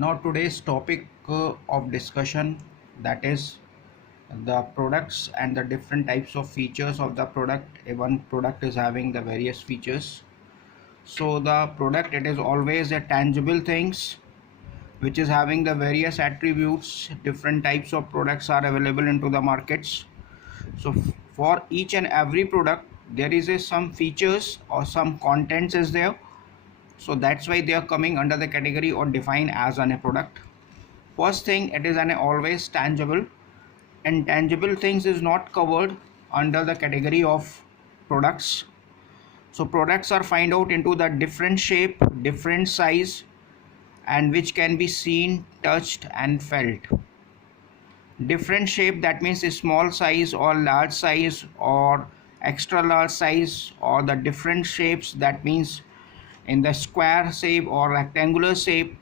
Now today's topic of discussion, that is the products and the different types of features of the product. One product is having the various features. So the product, it is always a tangible things which is having the various attributes. Different types of products are available into the markets. So for each and every product there is some features or some contents is there. So that's why they are coming under the category or defined as a product. First thing, it is an always tangible. Intangible things is not covered under the category of products. So products are find out into the different shape, different size, and which can be seen, touched and felt. Different shape, that means a small size or large size or extra large size, or the different shapes, that means in the square shape or rectangular shape,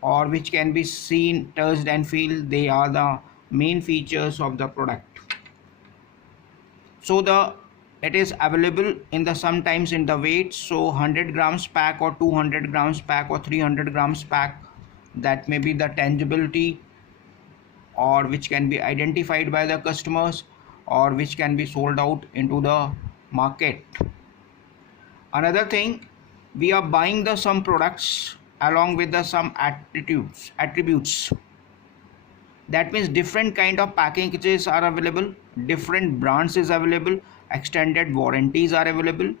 or which can be seen, touched and feel. They are the main features of the product. So it is available in the sometimes in the weight. So 100 grams pack or 200 grams pack or 300 grams pack, that may be the tangibility, or which can be identified by the customers, or which can be sold out into the market. Another thing, we are buying the some products along with the some attributes. That means different kind of packages are available, different brands is available, extended warranties are available.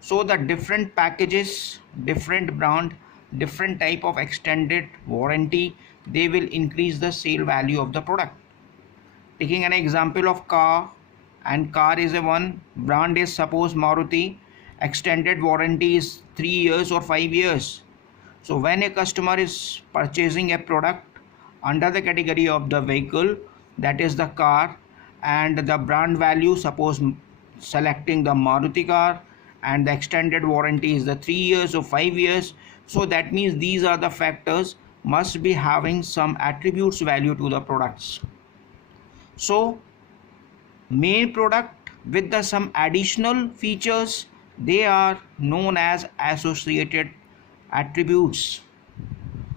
So the different packages, different brand, different type of extended warranty, they will increase the sale value of the product. Taking an example of car, and car is a one brand is suppose Maruti, extended warranty is 3 years or 5 years. So when a customer is purchasing a product under the category of the vehicle, that is the car, and the brand value, suppose selecting the Maruti car, and the extended warranty is the 3 years or 5 years. So that means these are the factors must be having some attributes value to the products. So main product with the some additional features, they are known as associated attributes.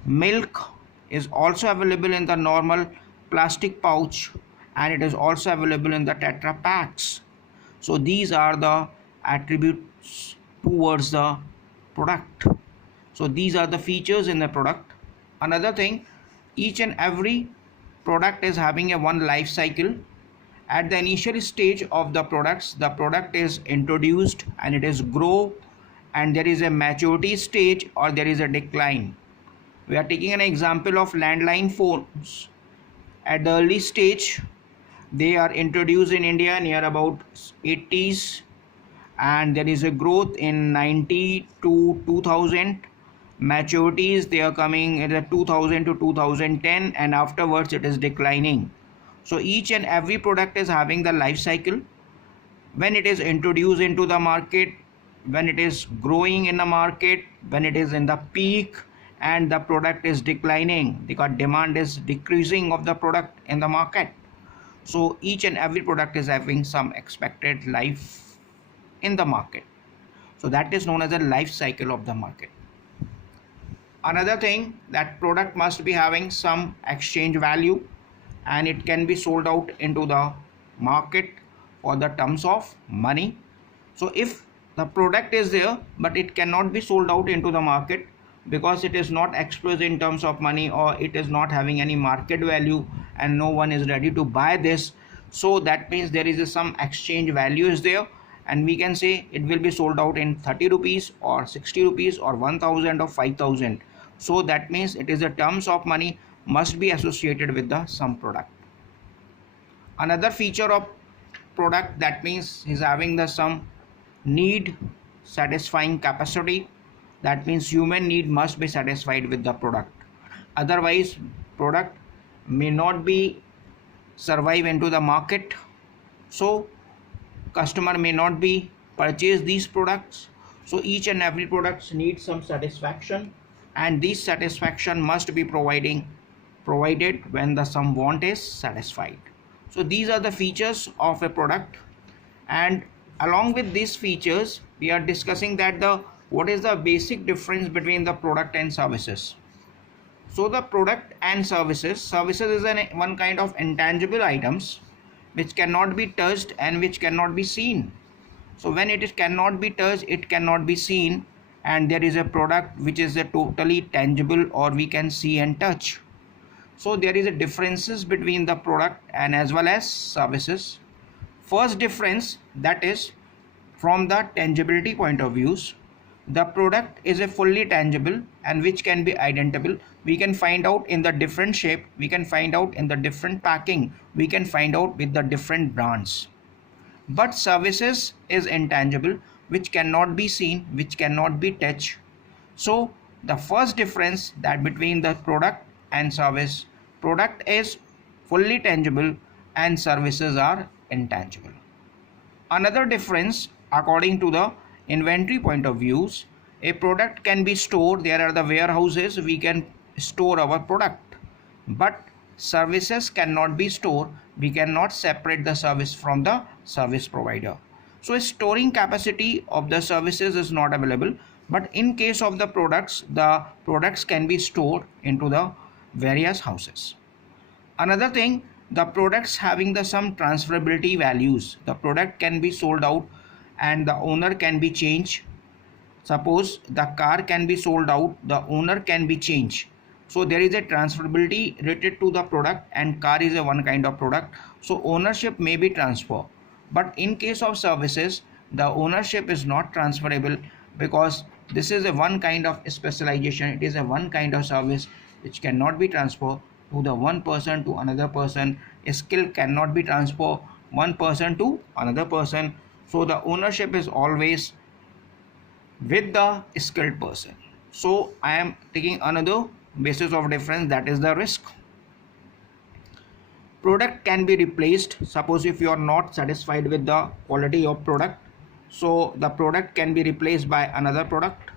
Milk is also available in the normal plastic pouch, and it is also available in the Tetra packs. So these are the attributes towards the product. So these are the features in the product. Another thing, each and every product is having a one life cycle. At the initial stage of the products, the product is introduced and it is grow, and there is a maturity stage or there is a decline. We are taking an example of landline phones. At the early stage, they are introduced in India near about 80s, and there is a growth in 90 to 2000. Maturities, they are coming in the 2000 to 2010, and afterwards it is declining. So each and every product is having the life cycle. When it is introduced into the market, when it is growing in the market, when it is in the peak, and the product is declining because demand is decreasing of the product in the market. So each and every product is having some expected life in the market. So that is known as the life cycle of the market. Another thing, that product must be having some exchange value, and it can be sold out into the market for the terms of money. So if the product is there but it cannot be sold out into the market because it is not expressed in terms of money, or it is not having any market value and no one is ready to buy this, so that means there is some exchange value is there, and we can say it will be sold out in 30 rupees or 60 rupees or 1000 or 5000. So that means it is a terms of money must be associated with the some product. Another feature of product, that means is having the some need satisfying capacity. That means human need must be satisfied with the product, otherwise product may not be survive into the market. So customer may not be purchase these products. So each and every product needs some satisfaction, and this satisfaction must be provided when the some want is satisfied. So these are the features of a product, and along with these features we are discussing that what is the basic difference between the product and services. So the product and services is one kind of intangible items which cannot be touched and which cannot be seen. So when it is cannot be touched, it cannot be seen, and there is a product which is a totally tangible or we can see and touch. So there is a differences between the product and as well as services. First difference, that is from the tangibility point of views, the product is a fully tangible and which can be identifiable. We can find out in the different shape, we can find out in the different packing, we can find out with the different brands. But services is intangible, which cannot be seen, which cannot be touched. So the first difference that between the product and service, product is fully tangible and services are intangible. Another difference, according to the inventory point of views, a product can be stored, there are the warehouses, we can store our product, but services cannot be stored, we cannot separate the service from the service provider. So storing capacity of the services is not available, but in case of the products can be stored into the various houses. Another thing, the products having the some transferability values, the product can be sold out and the owner can be changed. Suppose the car can be sold out, the owner can be changed. So there is a transferability related to the product, and car is a one kind of product, so ownership may be transferred. But in case of services, the ownership is not transferable, because this is a one kind of specialization, it is a one kind of service which cannot be transferred to the one person to another person. A skill cannot be transferred one person to another person, so the ownership is always with the skilled person. So I am taking another basis of difference, that is the risk. Product can be replaced. Suppose if you are not satisfied with the quality of product, so the product can be replaced by another product.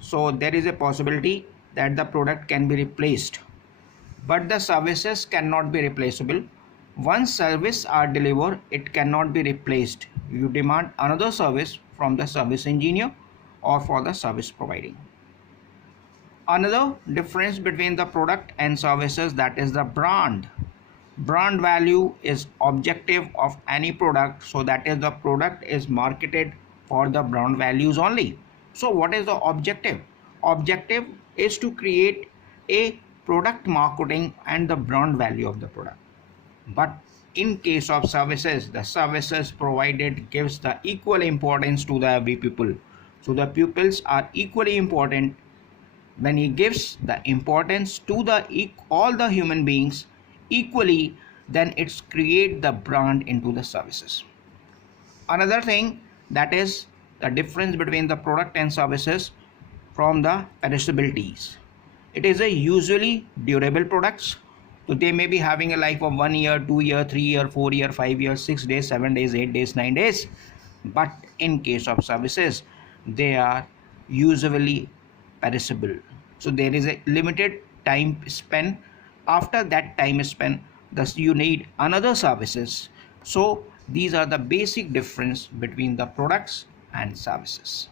So there is a possibility that the product can be replaced, but the services cannot be replaceable. Once service are delivered, it cannot be replaced. You demand another service from the service engineer or for the service providing. Another difference between the product and services, that is the brand. Brand value is objective of any product, so that is the product is marketed for the brand values only. So what is the objective? Objective is to create a product marketing and the brand value of the product. But in case of services, the services provided gives the equal importance to the every people. So the pupils are equally important. When he gives the importance to the all the human beings equally, then it's create the brand into the services. Another thing, that is the difference between the product and services from the perishabilities. It is a usually durable products, so they may be having a life of 1 year, 2 year, 3 year, 4 year, 5 years, 6 days, 7 days, 8 days, 9 days. But in case of services, they are usually perishable. So there is a limited time span. After that time span, thus you need another services. So these are the basic difference between the products and services.